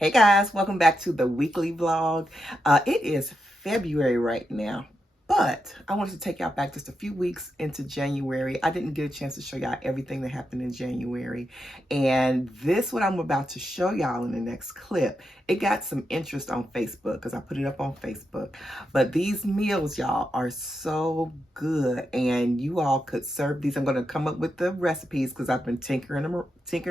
Hey guys, welcome back to the weekly vlog. It is February right now, but I wanted to take y'all back just a few weeks into January. I didn't get a chance to show y'all everything that happened in January. And this, what I'm about to show y'all in the next clip, it got some interest on Facebook because I put it up on Facebook. But these meals, y'all, are so good and you all could serve these. I'm going to come up with the recipes because I've been tinkering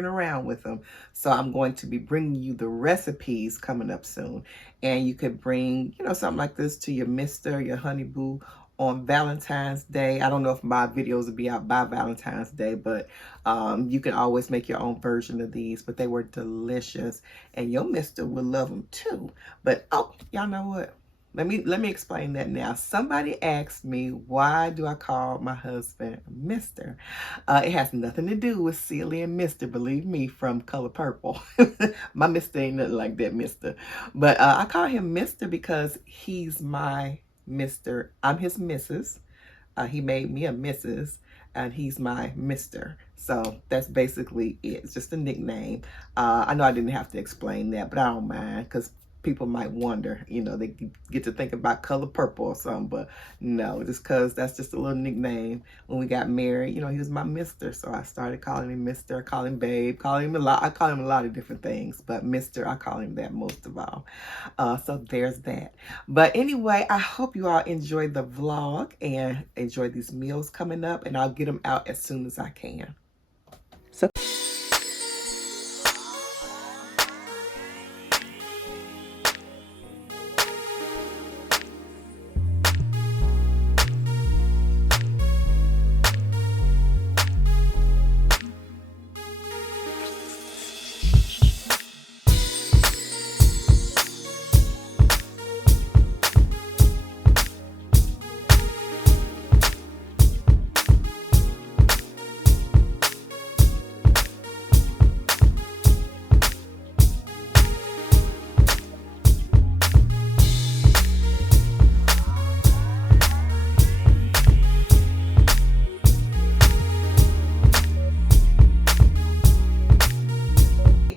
around with them. So I'm going to be bringing you the recipes coming up soon. And you could bring, something like this to your mister, your honey boo on Valentine's Day. I don't know if my videos will be out by Valentine's Day, but you can always make your own version of these. But they were delicious. And your mister will love them too. But, oh, y'all know what? Let me explain that now. Somebody asked me, why do I call my husband Mr.? It has nothing to do with Silly and Mr., believe me, from Color Purple. My Mr. ain't nothing like that Mr. But I call him Mr. because he's my Mr. I'm his Mrs. He made me a Mrs. and he's my Mr. So that's basically it. It's just a nickname. I know I didn't have to explain that, but I don't mind because people might wonder, they get to think about Color Purple or something, but no, just because that's just a little nickname. When we got married, he was my Mr. So I started calling him Mr., call him babe, call him a lot. I call him a lot of different things, but Mr., I call him that most of all. So there's that. But anyway, I hope you all enjoyed the vlog and enjoy these meals coming up, and I'll get them out as soon as I can. So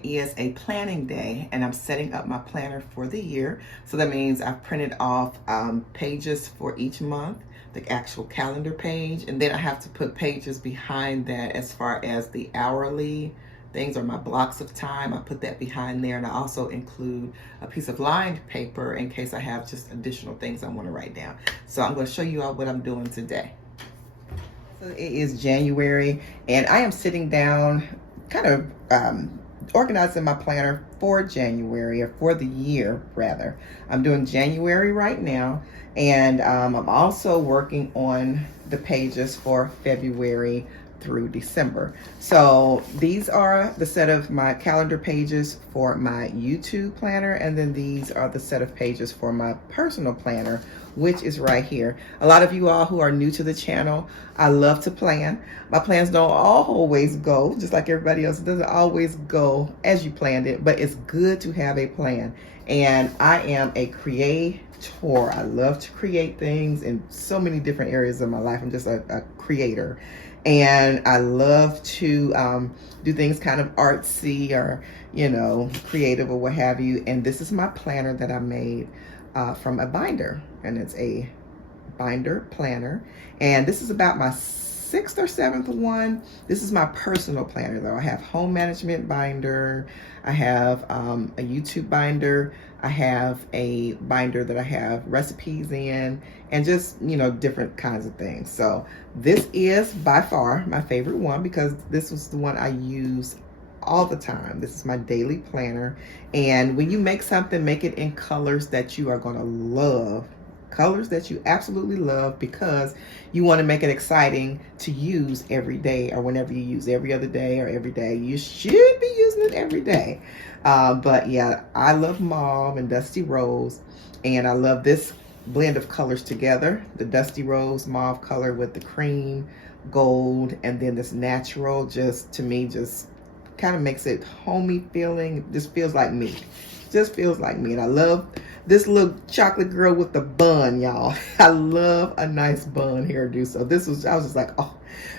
is a planning day and I'm setting up my planner for the year. So that means I've printed off pages for each month, the actual calendar page, and then I have to put pages behind that as far as the hourly things or my blocks of time. I put that behind there, and I also include a piece of lined paper in case I have just additional things I want to write down. So I'm going to show you all what I'm doing today. So it is January and I am sitting down kind of organizing my planner for January, or for the year rather. I'm doing January right now, and I'm also working on the pages for February through December. So these are the set of my calendar pages for my YouTube planner, and then these are the set of pages for my personal planner, which is right here. A lot of you all who are new to the channel, I love to plan. My plans don't always go, just like everybody else, it doesn't always go as you planned it, but it's good to have a plan. And I am a creator. I love to create things in so many different areas of my life. I'm just a creator. And I love to do things kind of artsy or, creative or what have you. And this is my planner that I made from a binder, and it's a binder planner, and this is about my 6th or 7th one. This is my personal planner though. I have home management binder, I have a YouTube binder, I have a binder that I have recipes in, and just different kinds of things. So this is by far my favorite one because this was the one I use all the time. This is my daily planner, and when you make something, make it in colors that you are going to love, colors that you absolutely love, because you want to make it exciting to use every day, or whenever you use every other day or every day. You should be using it every day. But yeah, I love mauve and dusty rose, and I love this blend of colors together, the dusty rose mauve color with the cream gold, and then this natural, just to me, just kind of makes it homey feeling. Just feels like me. Just feels like me. And I love this little chocolate girl with the bun, y'all. I love a nice bun hairdo. So I was just like, oh.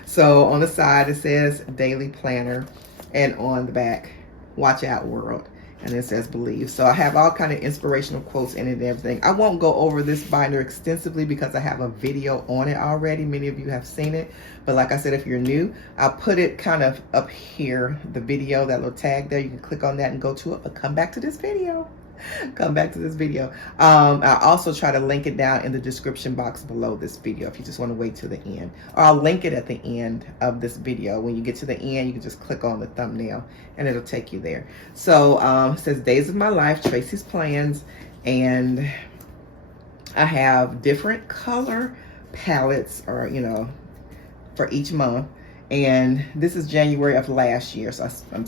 So on the side it says daily planner, and on the back, watch out world. And it says believe. So I have all kind of inspirational quotes in it and everything. I won't go over this binder extensively because I have a video on it already. Many of you have seen it. But like I said, if you're new, I'll put it kind of up here, the video, that little tag there. You can click on that and go to it, but come back to this video. Come back to this video. I'll also try to link it down in the description box below this video if you just want to wait to the end. Or I'll link it at the end of this video. When you get to the end, you can just click on the thumbnail and it'll take you there. So it says Days of My Life, Tracie's Plans, and I have different color palettes, or for each month. And this is January of last year, so I'm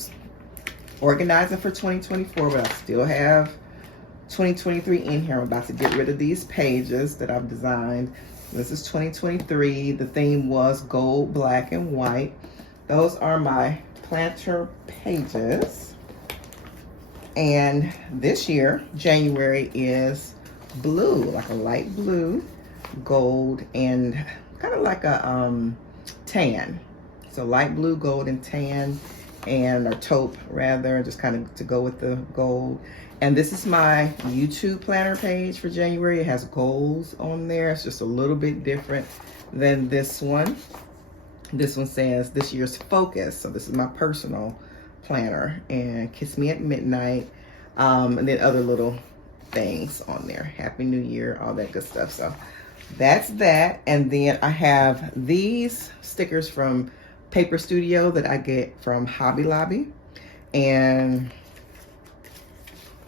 organizing for 2024, but I still have 2023 in here. I'm about to get rid of these pages that I've designed. This is 2023. The theme was gold, black, and white. Those are my planter pages. And this year, January, is blue, like a light blue, gold, and kind of like a tan. So light blue, gold, and tan, and a taupe rather, just kind of to go with the gold. And this is my YouTube planner page for January. It has goals on there. It's just a little bit different than this one. This one says this year's focus. So this is my personal planner, and Kiss Me at Midnight, and then other little things on there. Happy New Year, all that good stuff. So that's that. And then I have these stickers from Paper Studio that I get from Hobby Lobby. And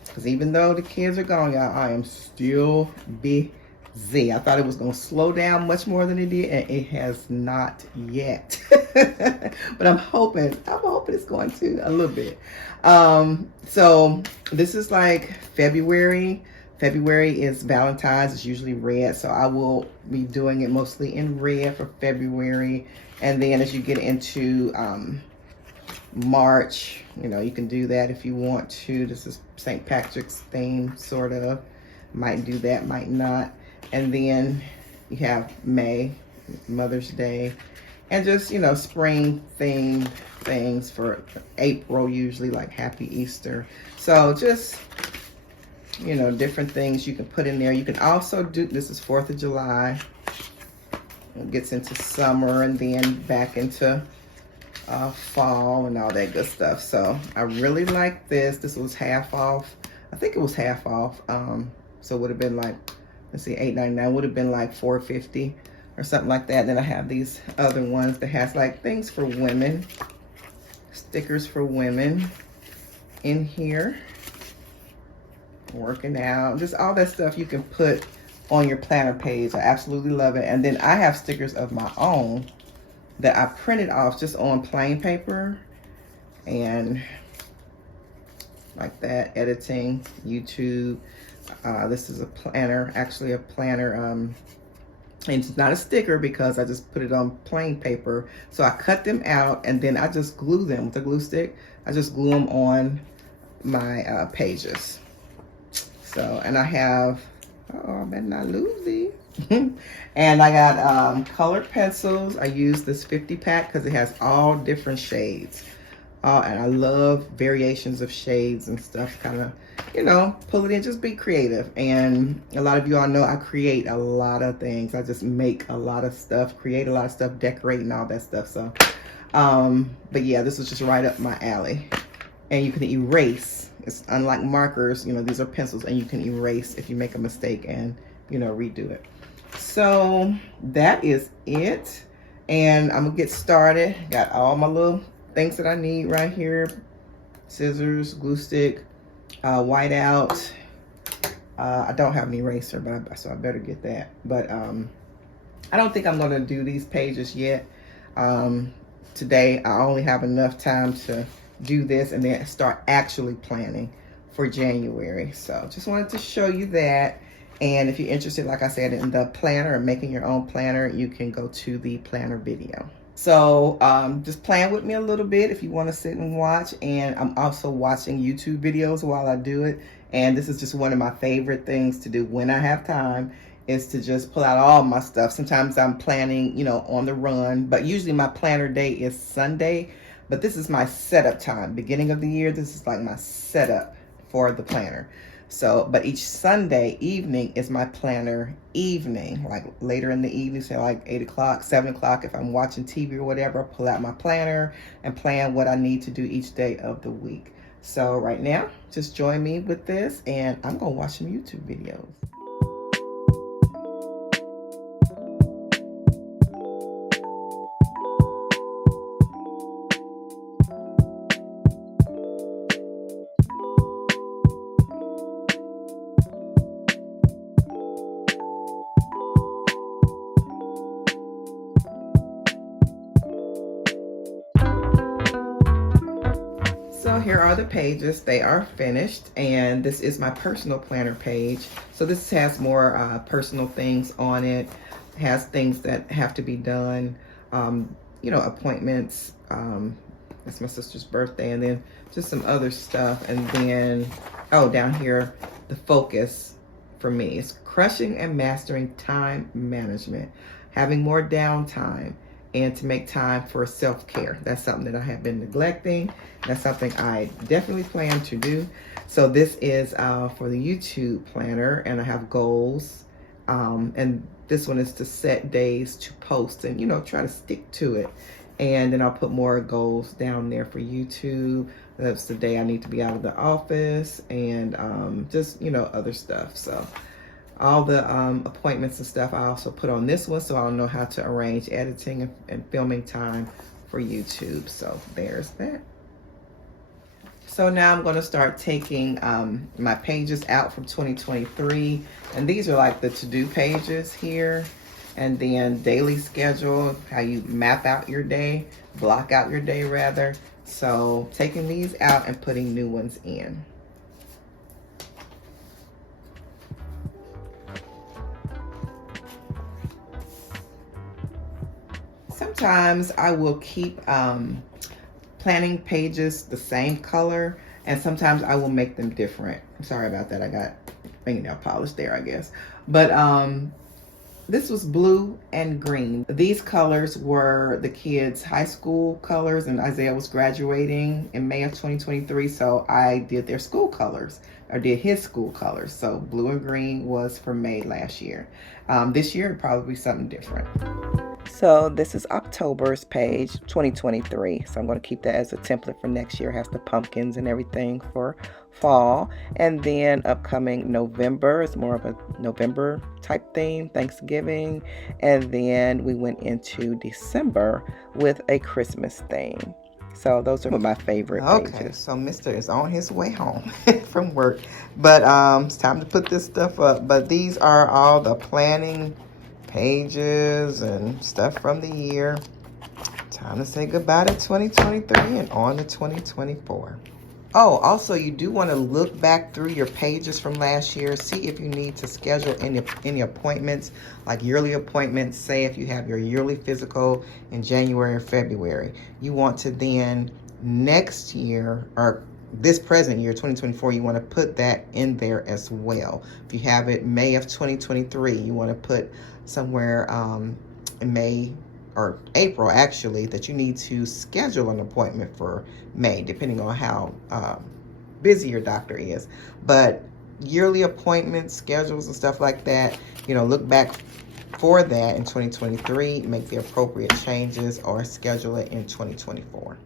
because even though the kids are gone, y'all, I am still busy. I thought it was going to slow down much more than it did, and it has not yet. But I'm hoping it's going to a little bit. So this is like February. February is Valentine's. It's usually red, so I will be doing it mostly in red for February. And then as you get into March, you can do that if you want to. This is St. Patrick's theme, sort of. Might do that, might not. And then you have May, Mother's Day, and just, spring themed things for April, usually like Happy Easter. So just, different things you can put in there. You can also do, this is 4th of July. It gets into summer and then back into fall and all that good stuff. So I really like this. This was half off. I think it was half off. So it would have been like, let's see, $8.99 would have been like $4.50 or something like that. Then I have these other ones that has like things for women, stickers for women in here, working out, just all that stuff you can put on your planner page. I absolutely love it. And then I have stickers of my own that I printed off just on plain paper, and like that, editing, YouTube. This is a planner, actually a planner, and it's not a sticker because I just put it on plain paper. So I cut them out and then I just glue them with a glue stick. I just glue them on my pages. So, and I have, I better not lose these. And I got colored pencils. I use this 50 pack because it has all different shades. And I love variations of shades and stuff, kind of, pull it in, just be creative. And a lot of you all know I create a lot of things. I just make a lot of stuff, create a lot of stuff, decorate and all that stuff. So, but yeah, this is just right up my alley. And you can erase. It's unlike markers, these are pencils, and you can erase if you make a mistake and, redo it. So that is it. And I'm gonna get started. Got all my little things that I need right here. Scissors, glue stick, white out. I don't have an eraser, so I better get that. But I don't think I'm gonna do these pages yet. Today, I only have enough time to do this and then start actually planning for January. So just wanted to show you that. And if you're interested, like I said, in the planner or making your own planner, you can go to the planner video. So just plan with me a little bit if you want to sit and watch. And I'm also watching YouTube videos while I do it. And this is just one of my favorite things to do when I have time, is to just pull out all my stuff. Sometimes I'm planning, on the run, but usually my planner day is Sunday. But this is my setup time. Beginning of the year, this is like my setup for the planner. So, but each Sunday evening is my planner evening, like later in the evening, say like 8 o'clock, 7 o'clock. If I'm watching TV or whatever, I pull out my planner and plan what I need to do each day of the week. So right now, just join me with this, and I'm gonna watch some YouTube videos. So here are the pages. They are finished, and this is my personal planner page. So this has more personal things on it. It has things that have to be done, you know, appointments. It's my sister's birthday, and then just some other stuff. And then, oh, down here, the focus for me is crushing and mastering time management, having more downtime, and to make time for self-care. That's something that I have been neglecting. That's something I definitely plan to do. So this is for the YouTube planner, and I have goals. And this one is to set days to post and, you know, try to stick to it. And then I'll put more goals down there for YouTube. That's the day I need to be out of the office, and just, you know, other stuff. So all the appointments and stuff I also put on this one, so I'll know how to arrange editing and filming time for YouTube. So there's that. So now I'm going to start taking my pages out from 2023, and these are like the to-do pages here, and then daily schedule, how you map out your day, block out your day rather. So taking these out and putting new ones in. Sometimes I will keep planning pages the same color, and sometimes I will make them different. I'm sorry about that. I got fingernail polish there, I guess. But this was blue and green. These colors were the kids' high school colors, and Isaiah was graduating in May of 2023, so I did their school colors, or did his school colors. So blue and green was for May last year. This year, it'd probably be something different. So this is October's page, 2023. So I'm going to keep that as a template for next year. It has the pumpkins and everything for fall. And then upcoming November is more of a November type theme, Thanksgiving. And then we went into December with a Christmas theme. So those are my favorite pages. Okay, so Mr. is on his way home from work. But it's time to put this stuff up. But these are all the planning pages and stuff from the year. Time to say goodbye to 2023 and on to 2024. Oh, also, you do want to look back through your pages from last year. See if you need to schedule any appointments, like yearly appointments. Say if you have your yearly physical in January or February. You want to then next year, or this present year, 2024, you want to put that in there as well. If you have it May of 2023, you want to put somewhere in May or April, actually, that you need to schedule an appointment for May, depending on how busy your doctor is. But yearly appointments, schedules, and stuff like that, you know, look back for that in 2023, make the appropriate changes, or schedule it in 2024.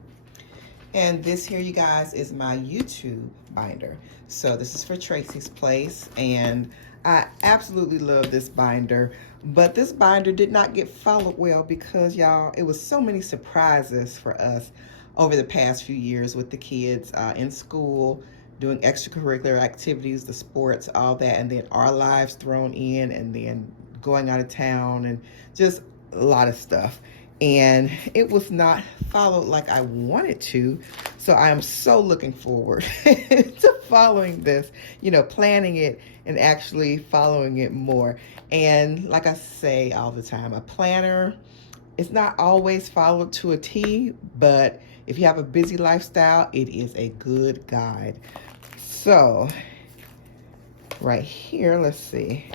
And this here, you guys, is my YouTube binder. So this is for Tracie's place, and I absolutely love this binder. But this binder did not get followed well because, y'all, it was so many surprises for us over the past few years with the kids in school, doing extracurricular activities, the sports, all that, and then our lives thrown in, and then going out of town, and just a lot of stuff. And it was not followed like I wanted to. So I am so looking forward to following this, you know, planning it and actually following it more. And like I say all the time, a planner is not always followed to a T, but if you have a busy lifestyle, it is a good guide. So right here, let's see.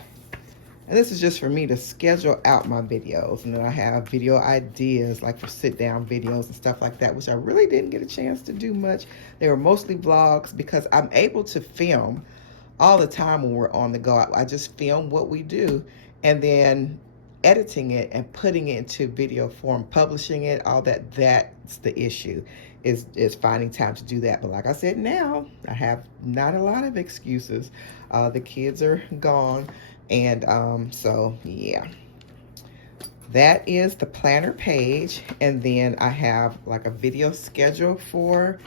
And this is just for me to schedule out my videos. And then I have video ideas, like for sit-down videos and stuff like that, which I really didn't get a chance to do much. They were mostly vlogs because I'm able to film all the time when we're on the go. I just film what we do, and then editing it and putting it into video form, publishing it, all that, that's the issue, is finding time to do that. But like I said, now I have not a lot of excuses. The kids are gone, and so yeah, that is the planner page. And then I have like a video schedule for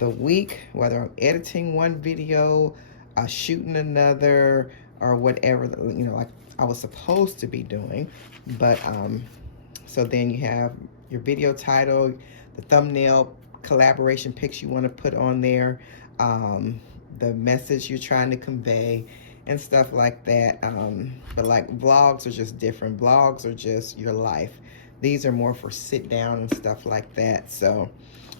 the week, whether I'm editing one video, shooting another, or whatever, you know, like I was supposed to be doing. But so then you have your video title, the thumbnail, collaboration pics you want to put on there, the message you're trying to convey, and stuff like that. But like vlogs are just different. Vlogs are just your life. These are more for sit down and stuff like that. So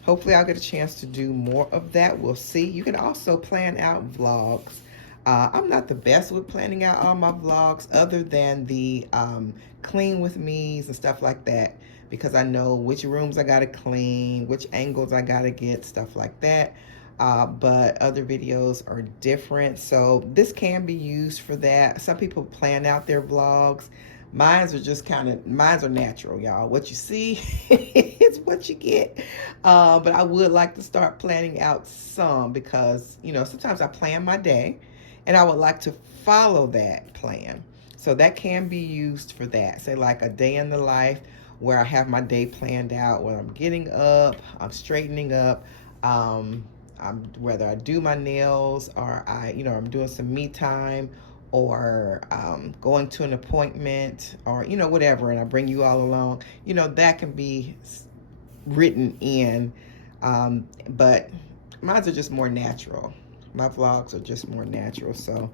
hopefully I'll get a chance to do more of that. We'll see. You can also plan out vlogs. I'm not the best with planning out all my vlogs, other than the clean with me's and stuff like that, because I know which rooms I gotta clean, which angles I gotta get, stuff like that. But other videos are different, so this can be used for that. Some people plan out their vlogs. Mine's are just mine's are natural, y'all. What you see is what you get. But I would like to start planning out some, because, you know, sometimes I plan my day and I would like to follow that plan. So that can be used for that. Say like a day in the life, where I have my day planned out, where I'm getting up, I'm straightening up, whether I do my nails, or I'm doing some me time, or going to an appointment, or, whatever, and I bring you all along. That can be written in, but mine's are just more natural. My vlogs are just more natural, so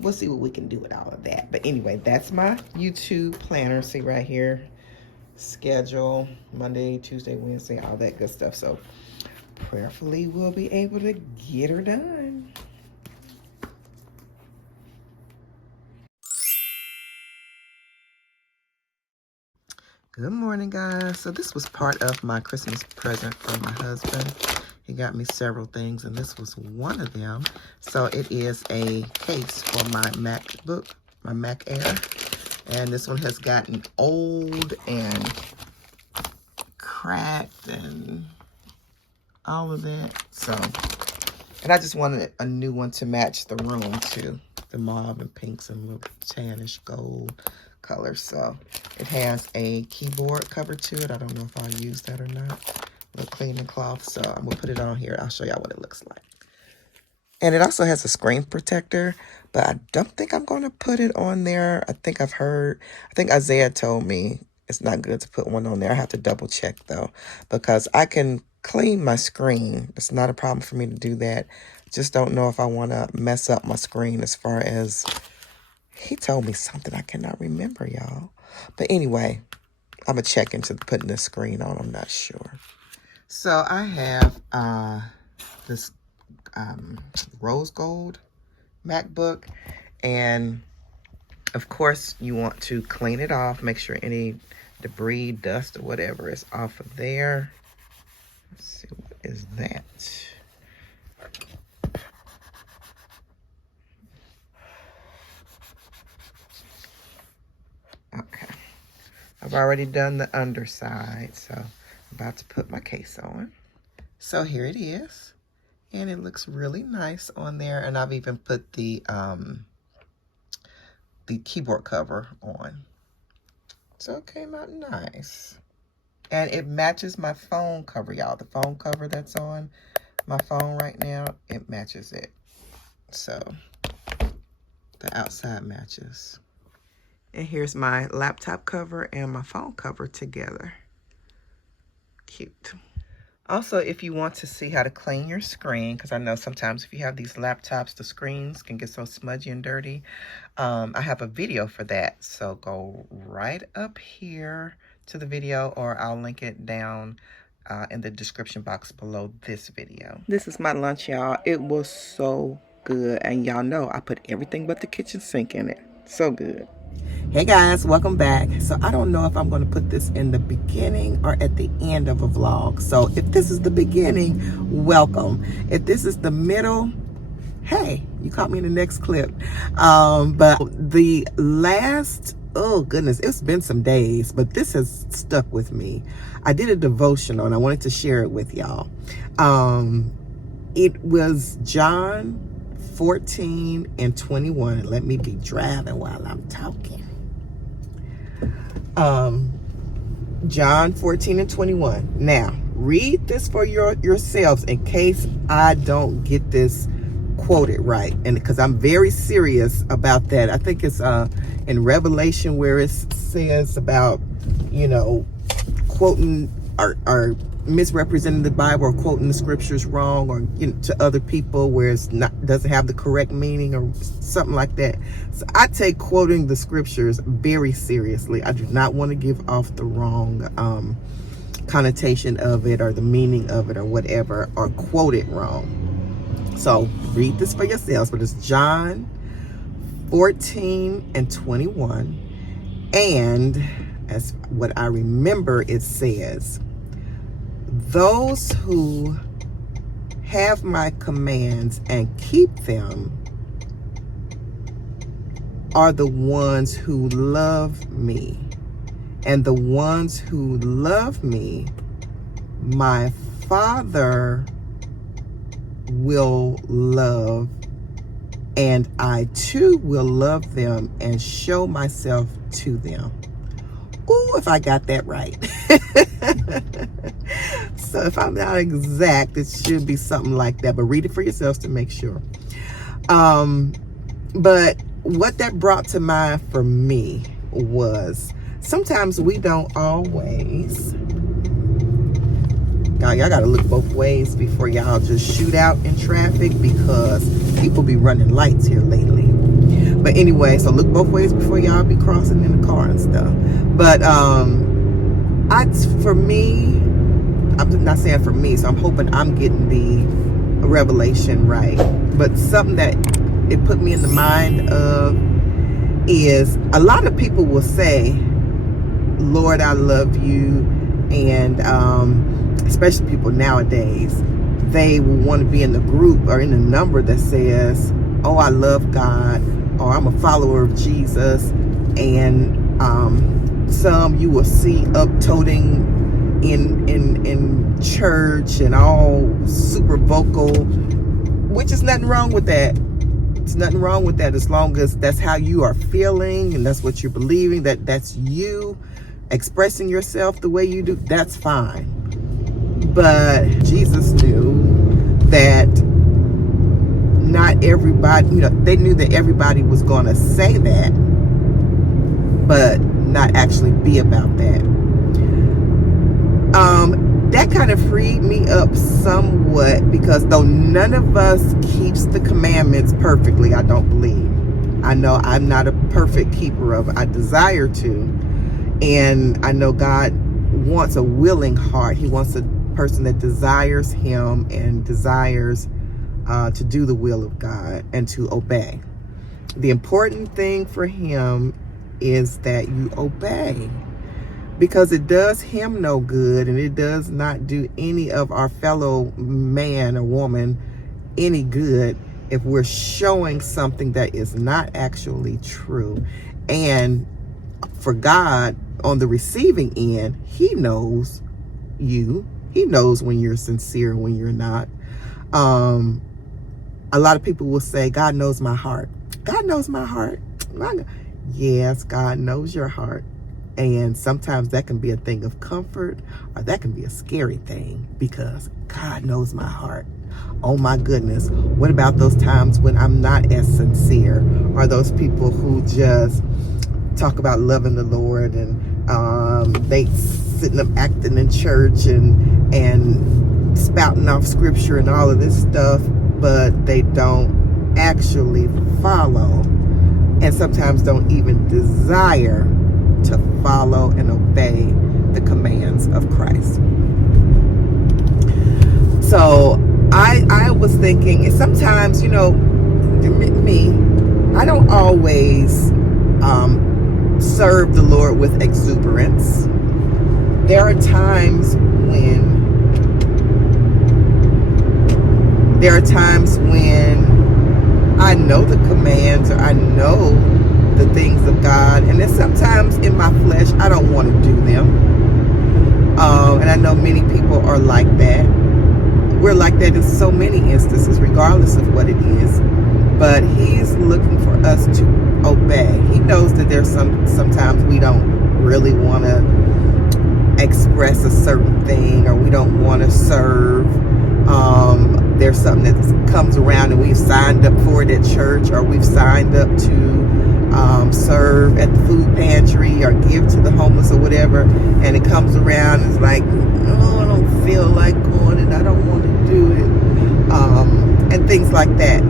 we'll see what we can do with all of that. But anyway, that's my YouTube planner. See right here, schedule, Monday, Tuesday, Wednesday, all that good stuff. So prayerfully we'll be able to get her done. Good morning, guys. So this was part of my Christmas present from my husband. He got me several things, and this was one of them. So it is a case for my MacBook, my Mac Air. And this one has gotten old and cracked and all of that. So, and I just wanted a new one to match the room too. The mauve and pinks and little tannish gold color. So it has a keyboard cover to it. I don't know if I'll use that or not. A little cleaning cloth. So I'm gonna put it on here. I'll show y'all what it looks like. And it also has a screen protector, but I don't think I'm going to put it on there. I think Isaiah told me it's not good to put one on there. I have to double check though, because I can clean my screen. It's not a problem for me to do that. Just don't know if I want to mess up my screen, as far as he told me something I cannot remember, y'all. But anyway, I'm going to check into putting the screen on. I'm not sure. So I have this rose gold MacBook, and of course you want to clean it off, make sure any debris, dust, or whatever is off of there. Let's see, what is that? Okay, I've already done the underside, so I'm about to put my case on. So here it is. And it looks really nice on there. And I've even put the keyboard cover on. So it came out nice. And it matches my phone cover, y'all. The phone cover that's on my phone right now, it matches it. So the outside matches. And here's my laptop cover and my phone cover together. Cute. Also, if you want to see how to clean your screen, because I know sometimes if you have these laptops, the screens can get so smudgy and dirty. I have a video for that. So go right up here to the video, or I'll link it down in the description box below this video. This is my lunch, y'all. It was so good. And y'all know I put everything but the kitchen sink in it. So good. Hey guys, welcome back. So I don't know if I'm going to put this in the beginning or at the end of a vlog. So if this is the beginning, welcome. If this is the middle, hey, you caught me in the next clip. But the last, oh goodness, it's been some days, but this has stuck with me. I did a devotional and I wanted to share it with y'all. It was John 14 and 21. Let me be driving while I'm talking. John 14 and 21. Now, read this for yourselves in case I don't get this quoted right. And because I'm very serious about that. I think it's in Revelation where it says about, quoting or misrepresenting the Bible or quoting the scriptures wrong or to other people where it's not doesn't have the correct meaning or something like that. So I take quoting the scriptures very seriously. I do not want to give off the wrong connotation of it or the meaning of it or whatever, or quote it wrong. So read this for yourselves, but it's John 14 and 21. And as what I remember, it says, those who have my commands and keep them are the ones who love me. And the ones who love me, my Father will love, and I too will love them and show myself to them. Ooh, if I got that right. So if I'm not exact, it should be something like that, but read it for yourselves to make sure. But what that brought to mind for me was sometimes we don't always, y'all gotta look both ways before y'all just shoot out in traffic, because people be running lights here lately. But anyway, so look both ways before y'all be crossing in the car and stuff. But for me, I'm not saying for me, so I'm hoping I'm getting the revelation right. But something that it put me in the mind of is a lot of people will say, Lord, I love you. And especially people nowadays, they will want to be in the group or in the number that says, oh, I love God, or I'm a follower of Jesus. And some you will see up-toting in church and all super vocal, which is nothing wrong with that. It's nothing wrong with that, as long as that's how you are feeling and that's what you're believing, that's you expressing yourself the way you do, that's fine. But Jesus knew that not everybody, they knew that everybody was going to say that, but not actually be about that. That kind of freed me up somewhat, because though none of us keeps the commandments perfectly, I don't believe. I know I'm not a perfect keeper of it. I desire to. And I know God wants a willing heart. He wants a person that desires him and desires to do the will of God and to obey. The important thing for him is that you obey, because it does him no good, and it does not do any of our fellow man or woman any good if we're showing something that is not actually true. And for God, on the receiving end, he knows you. He knows when you're sincere and when you're not. A lot of people will say, God knows my heart. God knows my heart. Yes, God knows your heart. And sometimes that can be a thing of comfort, or that can be a scary thing, because God knows my heart. Oh my goodness. What about those times when I'm not as sincere? Or those people who just talk about loving the Lord and they sitting up acting in church and spouting off scripture and all of this stuff, but they don't actually follow, and sometimes don't even desire to follow and obey the commands of Christ. So I was thinking, and sometimes, me, I don't always serve the Lord with exuberance. There are times when I know the commands, or I know the things of God, and then sometimes in my flesh I don't want to do them. And I know many people are like that. We're like that in so many instances, regardless of what it is. But He's looking for us to obey. He knows that there's sometimes we don't really want to express a certain thing, or we don't want to serve. There's something that comes around and we've signed up for it at church, or we've signed up to serve at the food pantry or give to the homeless or whatever, and it comes around and it's like, oh, I don't feel like going and I don't want to do it, and things like that.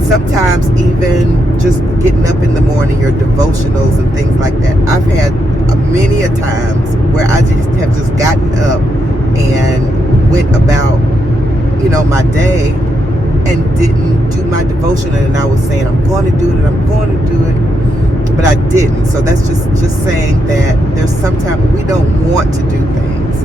Sometimes even just getting up in the morning, your devotionals and things like that. I've had many a times where I have just gotten up and went about my day and didn't do my devotion, and I was saying I'm going to do it and I'm going to do it, but I didn't. So that's just saying that there's sometimes we don't want to do things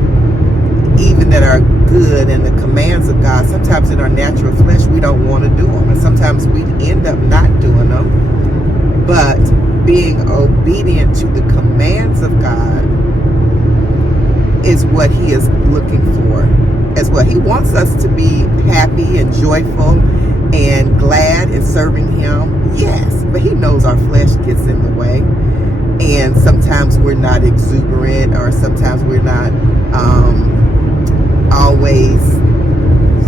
even that are good and the commands of God. Sometimes in our natural flesh we don't want to do them, and sometimes we end up not doing them. But being obedient to the commands of God is what He is looking for as well. He wants us to be happy and joyful and glad in serving Him, yes, but He knows our flesh gets in the way, and sometimes we're not exuberant, or sometimes we're not always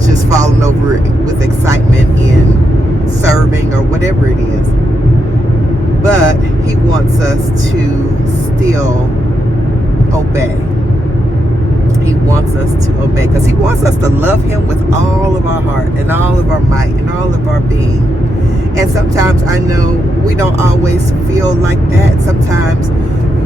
just falling over with excitement in serving or whatever it is. But He wants us to still obey. He wants us to obey because He wants us to love Him with all of our heart and all of our might and all of our being. And sometimes I know we don't always feel like that. Sometimes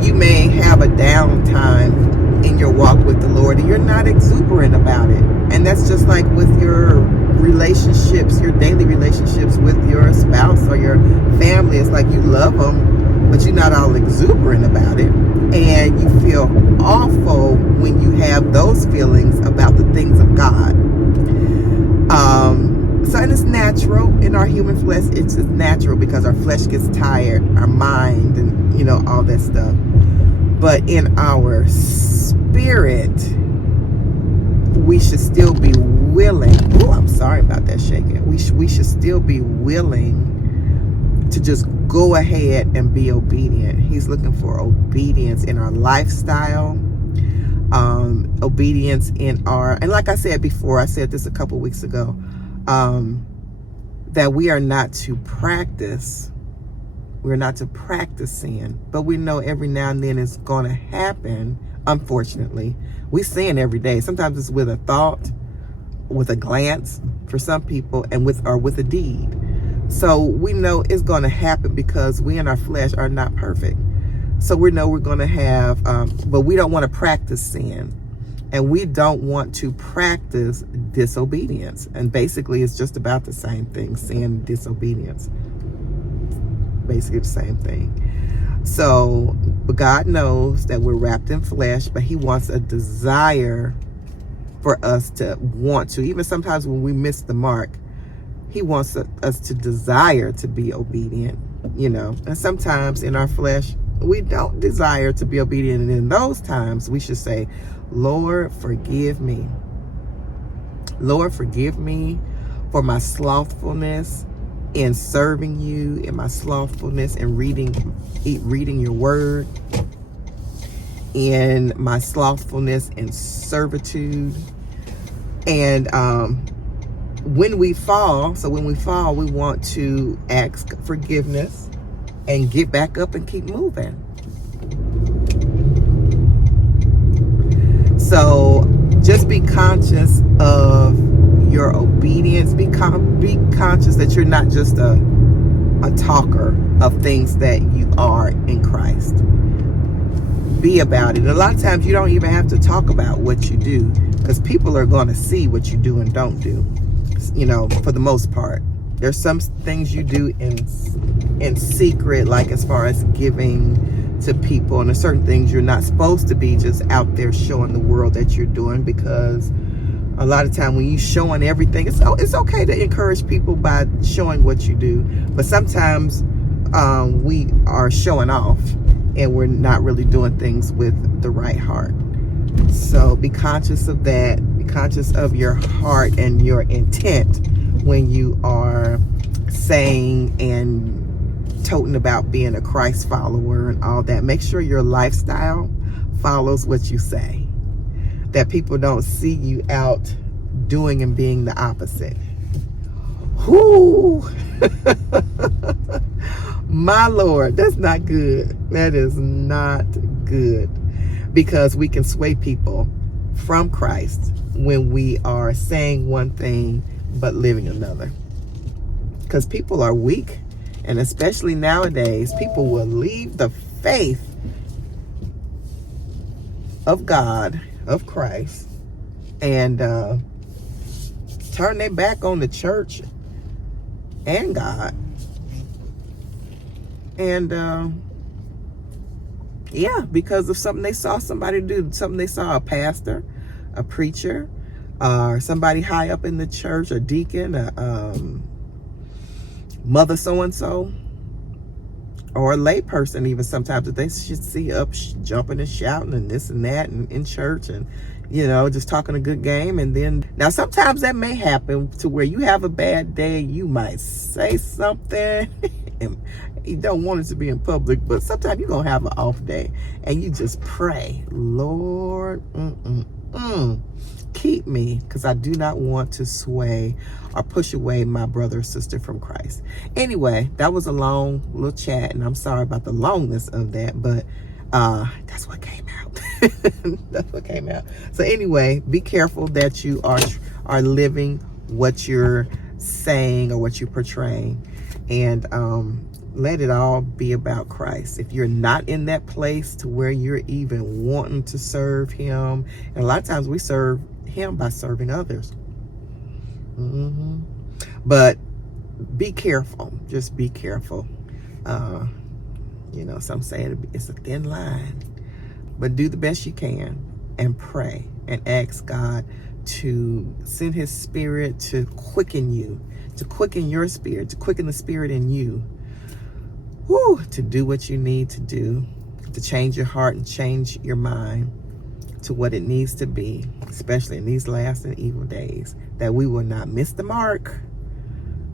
you may have a downtime in your walk with the Lord and you're not exuberant about it. And that's just like with your relationships, your daily relationships with your spouse or your family. It's like you love them, but you're not all exuberant about it. And you feel awful when you have those feelings about the things of God. So it's natural in our human flesh. It's just natural because our flesh gets tired, our mind, and all that stuff. But in our spirit, we should still be willing. Oh, I'm sorry about that shaking. We should still be willing to just go ahead and be obedient. He's looking for obedience in our lifestyle, obedience in our, and like I said before, I said this a couple weeks ago, that we are not to practice. We're not to practice sin, but we know every now and then it's going to happen. Unfortunately, we sin every day. Sometimes it's with a thought, with a glance for some people, and with a deed. So we know it's going to happen because we in our flesh are not perfect. So we know we're going to have, but we don't want to practice sin. And we don't want to practice disobedience. And basically it's just about the same thing, sin and disobedience. Basically the same thing. So, but God knows that we're wrapped in flesh, but He wants a desire for us to want to. Even sometimes when we miss the mark, He wants us to desire to be obedient, And sometimes in our flesh, we don't desire to be obedient. And in those times, we should say, Lord, forgive me. Lord, forgive me for my slothfulness in serving You, in my slothfulness in reading Your word, in my slothfulness in servitude. And when we fall, we want to ask forgiveness and get back up and keep moving. So just be conscious of your obedience. Be conscious that you're not just a talker of things that you are in Christ. Be about it. And a lot of times you don't even have to talk about what you do, because people are going to see what you do and don't do, for the most part. There's some things you do in in secret, like as far as giving to people, and there's certain things you're not supposed to be just out there showing the world that you're doing, because a lot of time when you showing everything, it's okay to encourage people by showing what you do, but sometimes we are showing off and we're not really doing things with the right heart. So be conscious of that. Be conscious of your heart and your intent when you are saying and toting about being a Christ follower and all that. Make sure your lifestyle follows what you say, that people don't see you out doing and being the opposite. Whoo! My Lord, that's not good. That is not good, because we can sway people from Christ when we are saying one thing but living another. Because people are weak, and especially nowadays, people will leave the faith of God, of Christ, and turn their back on the church and God. And yeah, because of something they saw somebody do, something they saw a pastor, a preacher, or somebody high up in the church, a deacon, a mother so-and-so, or a lay person even sometimes, that they should see up jumping and shouting and this and that and in church, and just talking a good game. And then now sometimes that may happen to where you have a bad day, you might say something and you don't want it to be in public, but sometimes you're gonna have an off day and you just pray, Lord, keep me, because I do not want to sway or push away my brother or sister from Christ. Anyway, that was a long little chat, and I'm sorry about the longness of that, but that's what came out. That's what came out. So anyway, be careful that you are living what you're saying or what you're portraying, and let it all be about Christ. If you're not in that place to where you're even wanting to serve him, and a lot of times we serve him by serving others. But be careful. Just be careful. Some say it's a thin line, but do the best you can and pray and ask God to send his spirit to quicken you, to quicken your spirit, to quicken the spirit in you, to do what you need to do, to change your heart and change your mind to what it needs to be, especially in these last and evil days, that we will not miss the mark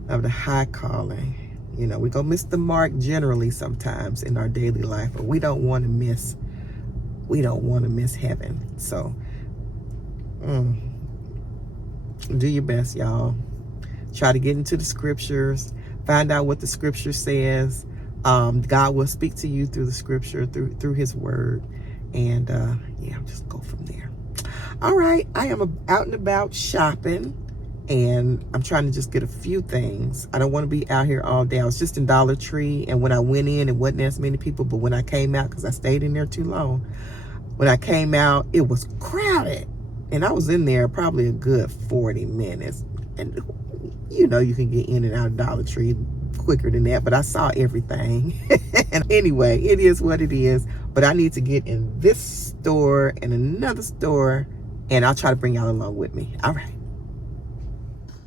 of the high calling. We go miss the mark generally sometimes in our daily life, but we don't want to miss heaven. So do your best, y'all. Try to get into the scriptures, find out what the scripture says. God will speak to you through the scripture, through his word, and just go from there. All right, I am out and about shopping, and I'm trying to just get a few things. I don't want to be out here all day. I was just in Dollar Tree, and when I went in, it wasn't as many people, but when I came out, because I stayed in there too long, when I came out, it was crowded, and I was in there probably a good 40 minutes, and you can get in and out of Dollar Tree quicker than that, but I saw everything. And anyway, it is what it is, but I need to get in this store and another store, and I'll try to bring y'all along with me. All right.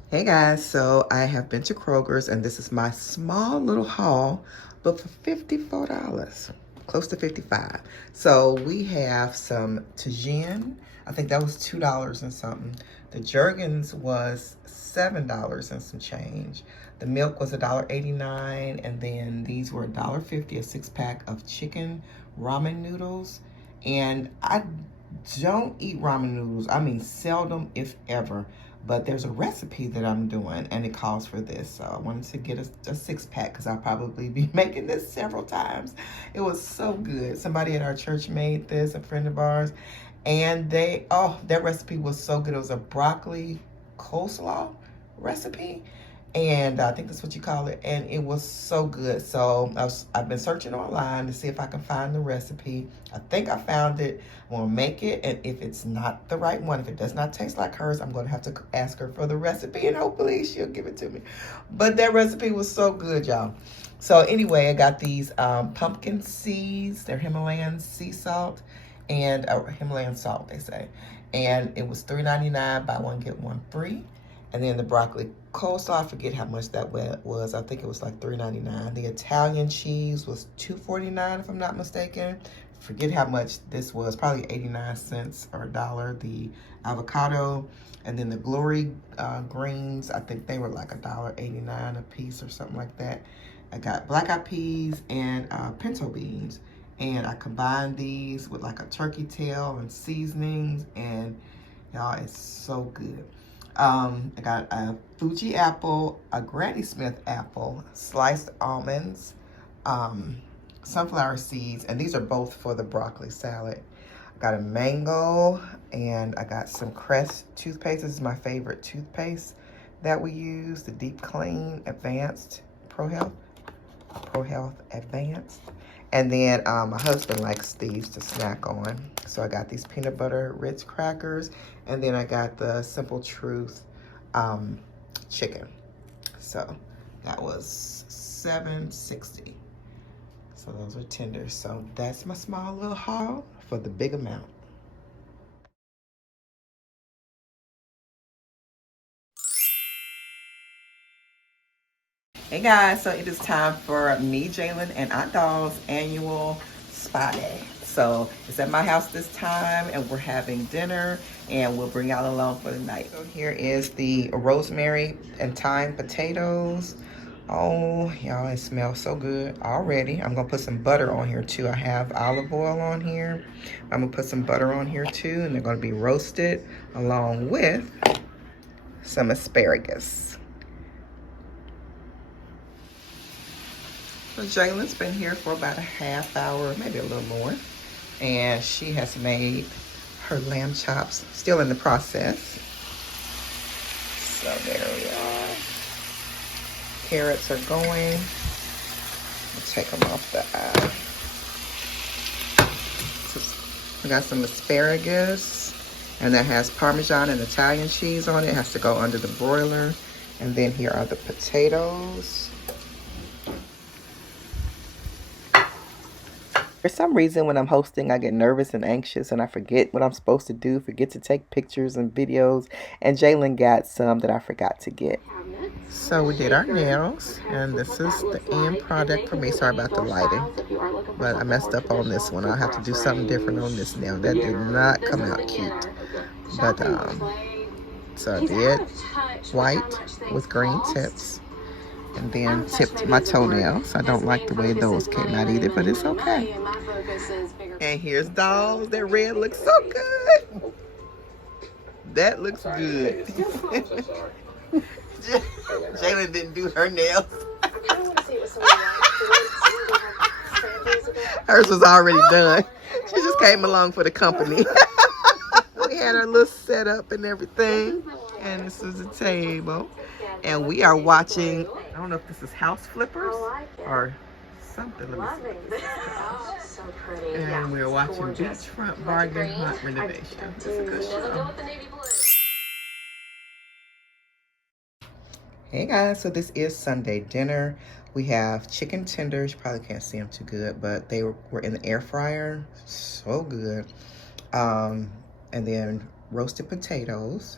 Hey guys, so I have been to Kroger's, and this is my small little haul, but for $54, close to $55. So we have some tagine. I think that was $2 and something. The Jergens was $7 and some change. The milk was $1.89, and then these were $1.50, a 6-pack of chicken ramen noodles. And I don't eat ramen noodles. I mean, seldom, if ever. But there's a recipe that I'm doing, and it calls for this. So I wanted to get a 6-pack, because I'll probably be making this several times. It was so good. Somebody at our church made this, a friend of ours. And that recipe was so good. It was a broccoli coleslaw recipe. And I think that's what you call it. And it was so good. So I've been searching online to see if I can find the recipe. I think I found it. I'm going to make it. And if it's not the right one, if it does not taste like hers, I'm going to have to ask her for the recipe. And hopefully she'll give it to me. But that recipe was so good, y'all. So anyway, I got these pumpkin seeds. They're Himalayan sea salt and Himalayan salt, they say. And it was $3.99, buy one, get one free. And then the broccoli coleslaw, I forget how much that was. I think it was like $3.99. The Italian cheese was $2.49, if I'm not mistaken. Forget how much this was, probably 89 cents or a dollar. The avocado, and then the glory greens, I think they were like $1.89 a piece or something like that. I got black eyed peas and pinto beans, and I combined these with like a turkey tail and seasonings, and y'all, it's so good. I got a Fuji apple, a Granny Smith apple, sliced almonds, sunflower seeds, and these are both for the broccoli salad. I got a mango, and I got some Crest toothpaste. This is my favorite toothpaste that we use, the Deep Clean Advanced Pro Health Advanced. And then my husband likes these to snack on. So I got these peanut butter Ritz crackers, and then I got the Simple Truth chicken. So that was $7.60. So those are tenders. So that's my small little haul for the big amount. Hey guys, so it is time for me, Jalen, and Aunt Doll's annual spa day. So it's at my house this time, and we're having dinner, and we'll bring y'all along for the night. So here is the rosemary and thyme potatoes. Oh, y'all, it smells so good already. I'm gonna put some butter on here too. I have olive oil on here. I'm gonna put some butter on here too, and they're gonna be roasted along with some asparagus. So Jalen's been here for about a half hour, maybe a little more. And she has made her lamb chops, still in the process. So there we are. Carrots are going. I'll take them off the I got some asparagus, and that has Parmesan and Italian cheese on it. It has to go under the broiler. And then here are the potatoes. For some reason, when I'm hosting, I get nervous and anxious, and I forget what I'm supposed to do, forget to take pictures and videos, and Jalen got some that I forgot to get. So we did our nails, and this is the end product for me. Sorry about the lighting, but I messed up on this one. I'll have to do something different on this nail. That did not come out cute. But, so I did white with green tips. And then tipped my toenails. I don't like the way those came out either, but it's okay. And here's dolls. That red looks so good. That looks good. Jalen didn't do her nails. Hers was already done. She just came along for the company. We had our little setup and everything. And this is the table. And we are watching, I don't know if this is House Flippers or something. Let me see. And we're watching Beachfront Bargain Hunt Renovation. It's a good show. Hey guys, so this is Sunday dinner. We have chicken tenders. You probably can't see them too good, but they were in the air fryer. So good. And then roasted potatoes,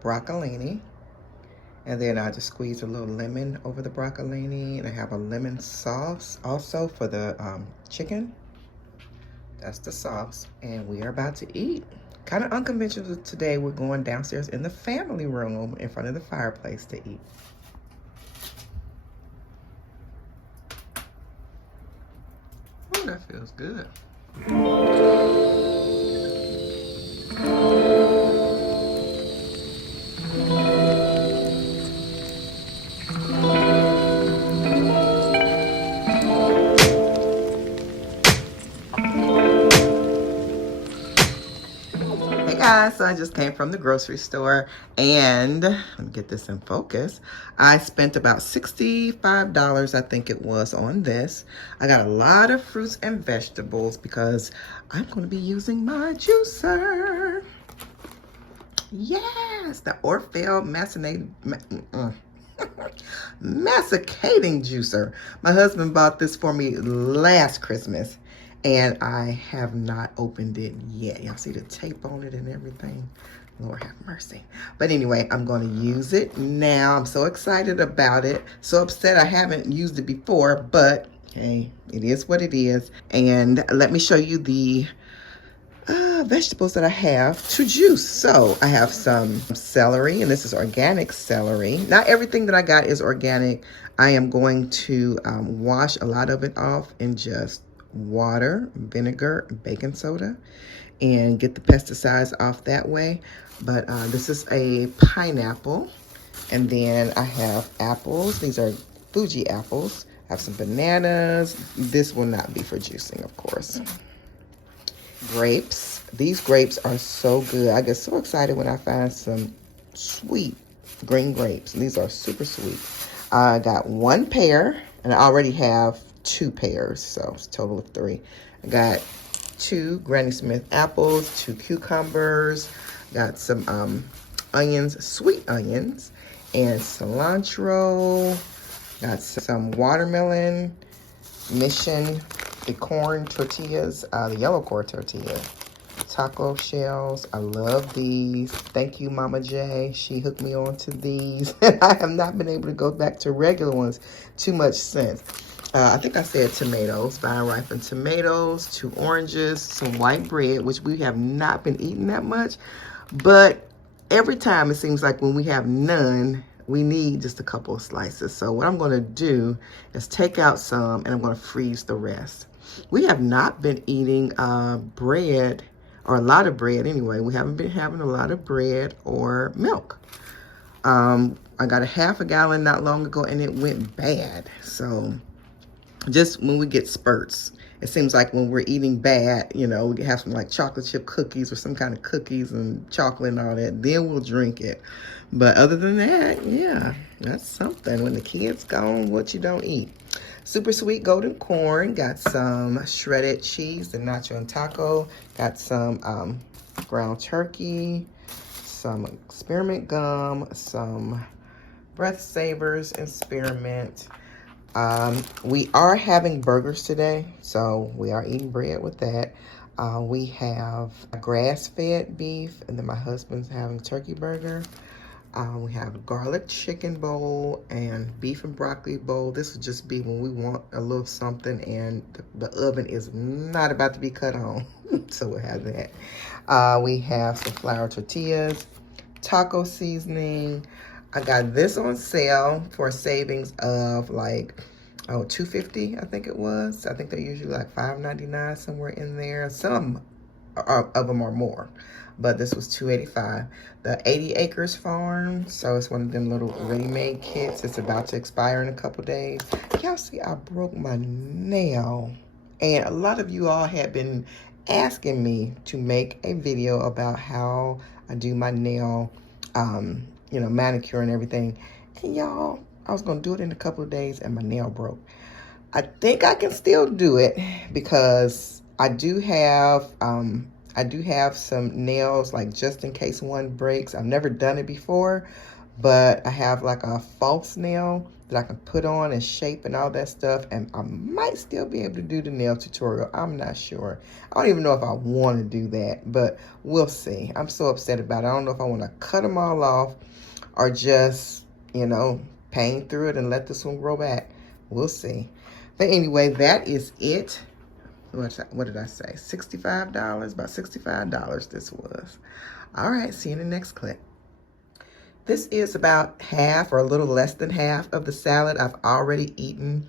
broccolini. And then I just squeeze a little lemon over the broccolini, and I have a lemon sauce also for the chicken. That's the sauce, and we are about to eat. Kind of unconventional today. We're going downstairs in the family room in front of the fireplace to eat. Oh, that feels good. So I just came from the grocery store, and let me get this in focus. I spent about $65, I think it was, on this. I got a lot of fruits and vegetables because I'm going to be using my juicer. Yes, the Orfeo macinated. Masticating juicer. My husband bought this for me last Christmas, and I have not opened it yet. Y'all see the tape on it and everything? Lord have mercy. But anyway, I'm going to use it now. I'm so excited about it. So upset I haven't used it before, but hey, it is what it is. And let me show you the vegetables that I have to juice. So I have some celery, and this is organic celery. Not everything that I got is organic. I am going to wash a lot of it off in just water, vinegar, baking soda, and get the pesticides off that way. But this is a pineapple, and then I have apples. These are Fuji apples. I have some bananas. This will not be for juicing, of course. Grapes. These grapes are so good. I get so excited when I find some sweet green grapes. These are super sweet. I got 1 pear, and I already have 2 pears, so it's a total of 3. I got 2 Granny Smith apples, 2 cucumbers, got some onions, sweet onions, and cilantro. Got some watermelon, mission, the corn tortillas, the yellow corn tortilla, taco shells. I love these. Thank you, Mama J. She hooked me on to these. I have not been able to go back to regular ones too much since. I think I said tomatoes, vine ripened tomatoes, 2 oranges, some white bread, which we have not been eating that much. But every time it seems like when we have none, we need just a couple of slices. So what I'm going to do is take out some, and I'm going to freeze the rest. We have not been eating bread, or a lot of bread anyway. We haven't been having a lot of bread or milk. I got a half a gallon not long ago, and it went bad. So just when we get spurts, it seems like when we're eating bad, you know, we have some like chocolate chip cookies or some kind of cookies and chocolate and all that, then we'll drink it. But other than that, yeah, that's something. When the kids gone, what you don't eat. Super sweet golden corn. Got some shredded cheese, the nacho and taco. Got some ground turkey, some spearmint gum, some breath savers and spearmint. We are having burgers today, so we are eating bread with that. We have grass-fed beef, and then my husband's having a turkey burger. We have a garlic chicken bowl and beef and broccoli bowl. This would just be when we want a little something and the oven is not about to be cut on. So we'll have that. We have some flour tortillas, taco seasoning. I got this on sale for savings of like, $2.50, I think it was. I think they're usually like $5.99, somewhere in there. Some of them are more, but this was $2.85. The 80 Acres Farm, so it's one of them little ready-made kits. It's about to expire in a couple days. Y'all see, I broke my nail, and a lot of you all have been asking me to make a video about how I do my nail, you know, manicure and everything. And y'all, I was gonna do it in a couple of days, and my nail broke. I think I can still do it because I do have some nails, like just in case one breaks. I've never done it before, but I have like a false nail that I can put on and shape and all that stuff, and I might still be able to do the nail tutorial. I'm not sure. I don't even know if I want to do that, but we'll see. I'm so upset about it. I don't know if I want to cut them all off or just, you know, paint through it and let this one grow back. We'll see. But anyway, that is it. What did I say? $65? About $65 this was. All right, see you in the next clip. This is about half or a little less than half of the salad. I've already eaten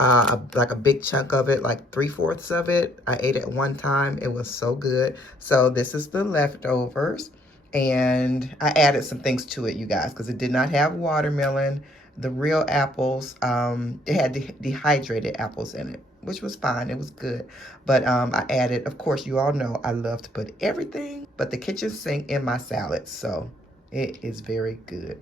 like a big chunk of it, like 3/4 of it. I ate it one time. It was so good. So this is the leftovers. And I added some things to it, you guys, because it did not have watermelon. The real apples, it had dehydrated apples in it, which was fine. It was good. But I added, of course, you all know I love to put everything but the kitchen sink in my salad. So it is very good.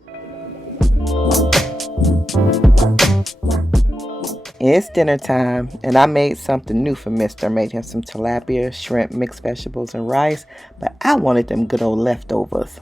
It's dinner time, and I made something new for Mister. I made him some tilapia, shrimp, mixed vegetables, and rice, but I wanted them good old leftovers.